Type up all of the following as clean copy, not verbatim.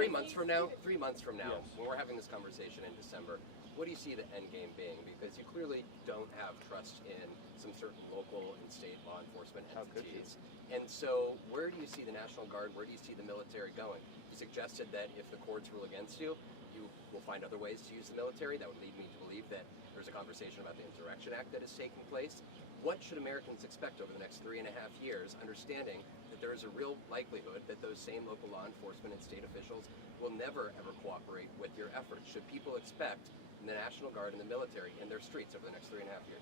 3 months from now, Yes. when we're having this conversation in December, what do you see the end game being? Because you clearly don't have trust in some certain local and state law enforcement entities. And so where do you see the National Guard, where do you see the military going? You suggested that if the courts rule against you, you will find other ways to use the military. That would lead me to believe that there's a conversation about the Insurrection Act that is taking place. What should Americans expect over the next 3.5 years, understanding that there is a real likelihood that those same local law enforcement and state officials will never ever cooperate with your efforts? Should people expect the National Guard and the military in their streets over the next 3.5 years?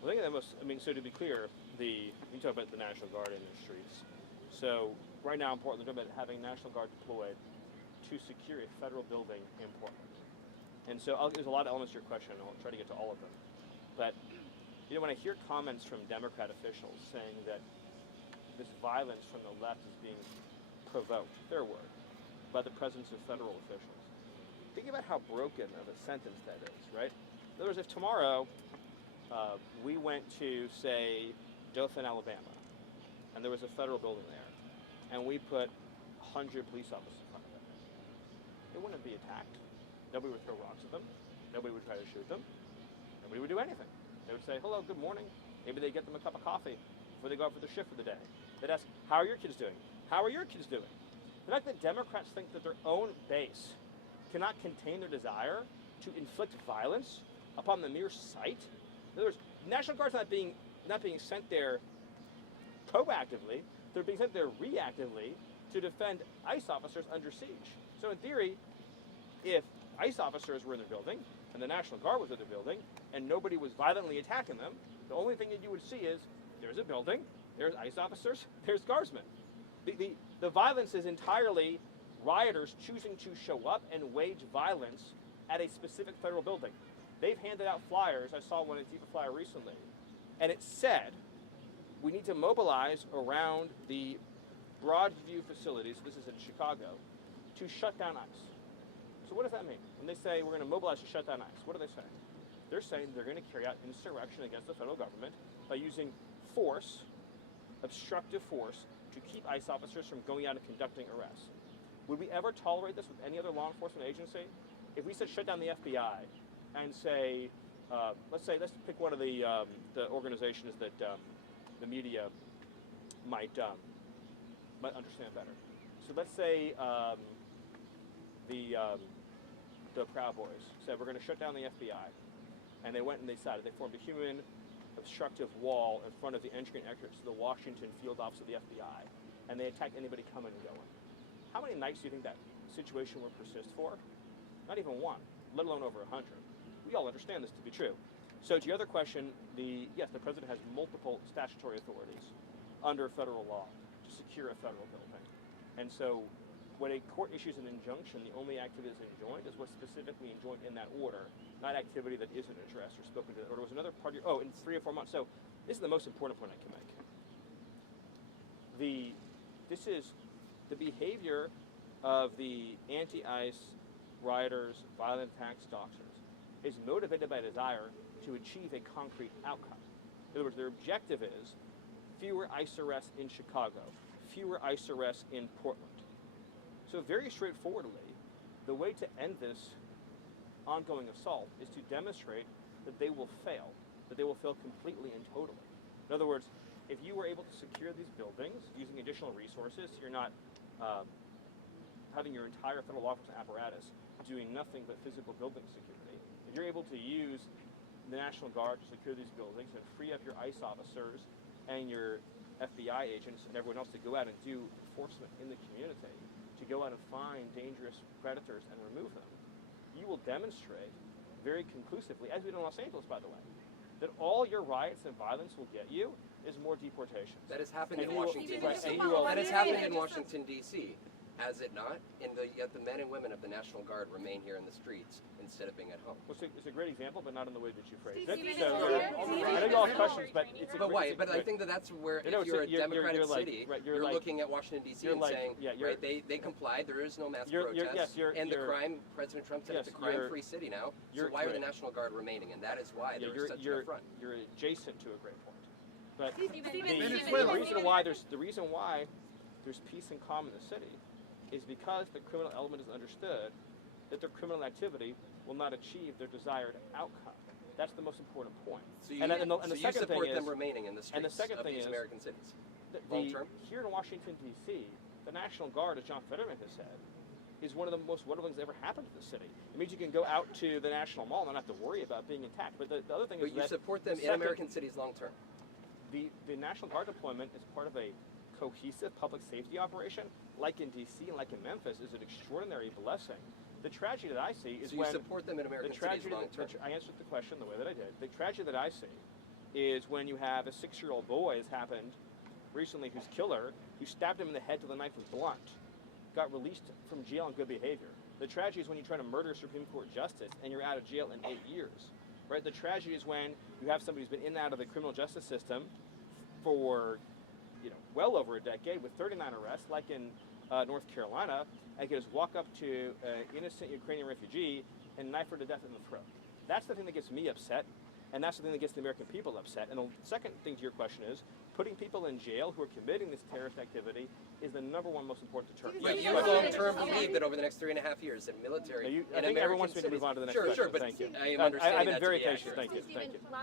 I think that so to be clear, you talk about the National Guard in the streets. So right now in Portland, they're talking about having National Guard deployed to secure a federal building in Portland. And so there's a lot of elements to your question, and I'll try to get to all of them. But when I hear comments from Democrat officials saying that this violence from the left is being provoked, their word, by the presence of federal officials, think about how broken of a sentence that is, right? In other words, if tomorrow we went to, say, Dothan, Alabama, and there was a federal building there, and we put 100 police officers in front of it, they wouldn't be attacked. Nobody would throw rocks at them. Nobody would try to shoot them. Nobody would do anything. They would say, hello, good morning. Maybe they'd get them a cup of coffee before they go out for their shift for the day. They'd ask, how are your kids doing? How are your kids doing? The fact that Democrats think that their own base cannot contain their desire to inflict violence upon the mere sight. In other words, National Guard's not being sent there proactively. They're being sent there reactively to defend ICE officers under siege. So in theory, if ICE officers were in the building and the National Guard was in the building and nobody was violently attacking them, the only thing that you would see is there's a building, there's ICE officers, there's guardsmen. The violence is entirely rioters choosing to show up and wage violence at a specific federal building. They've handed out flyers. I saw one Antifa flyer recently, and it said, we need to mobilize around the Broadview facilities, this is in Chicago, to shut down ICE. So what does that mean? When they say we're going to mobilize to shut down ICE, what are they saying? They're saying they're going to carry out insurrection against the federal government by using force, obstructive force, to keep ICE officers from going out and conducting arrests. Would we ever tolerate this with any other law enforcement agency? If we said shut down the FBI and say, let's pick one of the organizations that the media might understand better. So let's say the Proud Boys said we're going to shut down the FBI, and they went and they formed a human obstructive wall in front of the entry and exit to the Washington field office of the FBI, and they attacked anybody coming and going. How many nights do you think that situation would persist for? Not even one, let alone over 100. We all understand this to be true. So to your other question, yes, the president has multiple statutory authorities under federal law to secure a federal building. And so when a court issues an injunction, the only activity that's enjoined is what's specifically enjoined in that order, not activity that isn't addressed or spoken to that order. Was another part of in 3 or 4 months. So this is the most important point I can make. This is the behavior of the anti-ICE rioters, violent attack stalkers, is motivated by a desire to achieve a concrete outcome. In other words, their objective is fewer ICE arrests in Chicago, fewer ICE arrests in Portland. So very straightforwardly, the way to end this ongoing assault is to demonstrate that they will fail completely and totally. In other words, if you were able to secure these buildings using additional resources, you're not having your entire federal law enforcement apparatus doing nothing but physical building security. If you're able to use the National Guard to secure these buildings and free up your ICE officers and your FBI agents and everyone else to go out and do enforcement in the community, to go out and find dangerous predators and remove them, you will demonstrate very conclusively, as we did in Los Angeles, by the way, that all your riots and violence will get you is more deportations. That has happened in Washington, right, D.C. That has happened in Washington, D.C., has it not? Yet the men and women of the National Guard remain here in the streets instead of being at home. Well, it's a great example, but not in the way that you phrased it. Steve, So I know you all have questions, but it's a But why? it's a But I great- think that's where, You know, if you're a Democratic you're like- city, right, you're like- looking at Washington, D.C. and like- saying, yeah, you're- right, they complied, there is no mass You're- protest, yes, you're- and the you're- crime, President Trump said yes, it's a crime-free city now, so you're why are the correct. National Guard remaining? And that is why Yeah, there's such an affront. you're adjacent to a great point. But Stephen, the reason why there's peace and calm in the city is because the criminal element is understood that their criminal activity will not achieve their desired outcome. That's the most important point. So you, and the so you second support thing them is, remaining in the streets and the second of thing these is, American cities? Long term? Here in Washington, D.C., the National Guard, as John Fetterman has said, is one of the most wonderful things that ever happened to the city. It means you can go out to the National Mall and not have to worry about being attacked. But the other thing is But you that support them in second, American cities long term? The National Guard deployment is part of a cohesive public safety operation, like in D.C. and like in Memphis, is an extraordinary blessing. The tragedy that I see is so when you support them in American cities long term? I answered the question the way that I did. The tragedy that I see is when you have a 6-year-old boy, has happened recently, whose killer, who stabbed him in the head till the knife was blunt, got released from jail on good behavior. The tragedy is when you try to murder a Supreme Court justice and you're out of jail in 8 years. Right? The tragedy is when you have somebody who's been in and out of the criminal justice system for well over a decade with 39 arrests, like in North Carolina, and can just walk up to an innocent Ukrainian refugee and knife her to death in the throat. That's the thing that gets me upset, and that's the thing that gets the American people upset. And the second thing to your question is, putting people in jail who are committing this terrorist activity is the #1 most important deterrent. But you long term believe that over the next 3.5 years, that military I think everyone wants me to move on to the next question. Sure, but Thank you. I am understanding I've been that very to be patient. accurate. Thank you. Stephen, last